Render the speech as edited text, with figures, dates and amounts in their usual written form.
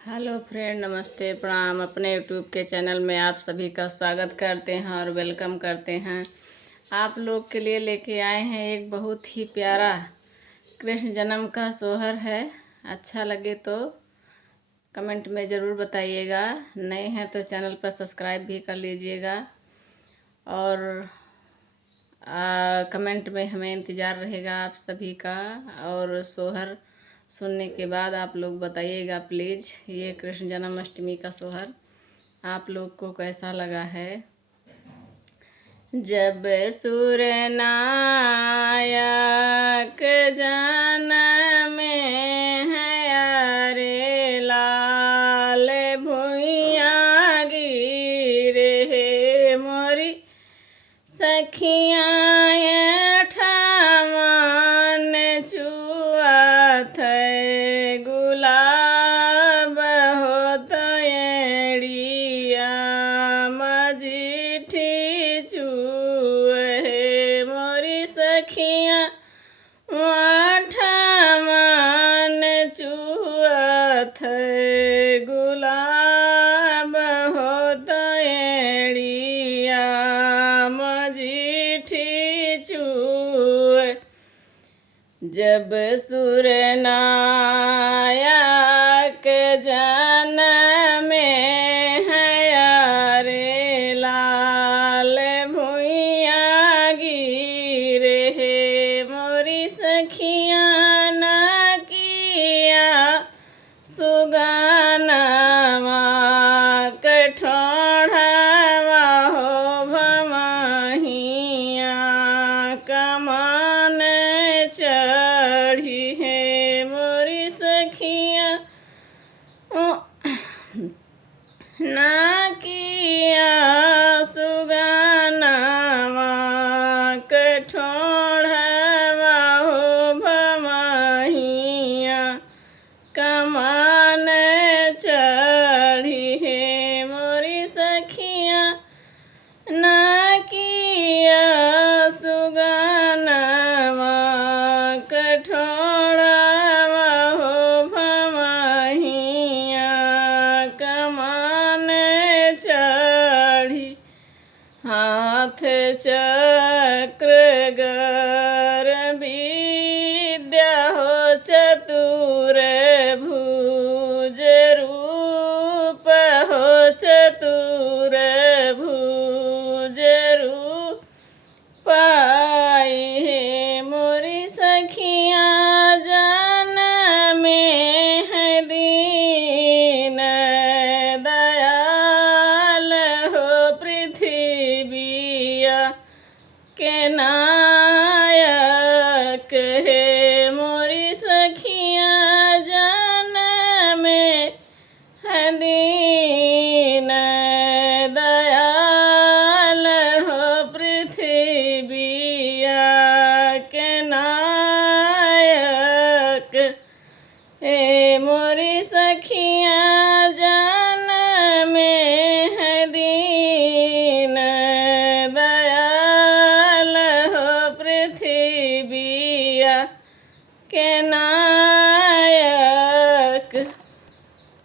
Hello friend, नमस्ते, प्रणाम। अपने यूट्यूब के चैनल में आप सभी का स्वागत करते हैं और वेलकम करते हैं। आप लोग के लिए लेके आए हैं एक बहुत ही प्यारा कृष्ण जन्म का सोहर है। अच्छा लगे तो कमेंट में ज़रूर बताइएगा। नए हैं तो चैनल पर सब्सक्राइब भी कर लीजिएगा और कमेंट में हमें इंतज़ार रहेगा आप सभी का। और सोहर सुनने के बाद आप लोग बताइएगा प्लीज़, ये कृष्ण जन्माष्टमी का सोहर आप लोग को कैसा लगा है। जब सुर नायक जनमे है रे लाल भुइयाँ गिरे मोरी सखियाँ ठामन चुआत गुलाब होत एड़िया मजीठी चुए मोरी सखियाँ ठामन चुआत गुलाब होत एड़िया मजीठी चुए। जब सुर नायक जनमे है रे लाल भुइयाँ गिरे मोरी सखियाँ न किया सुगानवा कठोढ़वा हो भमहिया कमान चढ़ी है मोरी सखियाँ ना किया सुगानवा कठोढ़वा हो भमहिया कमान चढ़ी है मोरी सखियाँ ना किया सुगानवा कठोढ़वा हो भमहिया कमान चढ़ी। हाथ चक्र गर विद्या हो चतुर भुज रूप हो चतुर भुज रूप पाई है मोरी सखियाँ जनमे है दीन दयाल हो पृथ्विया के नायक है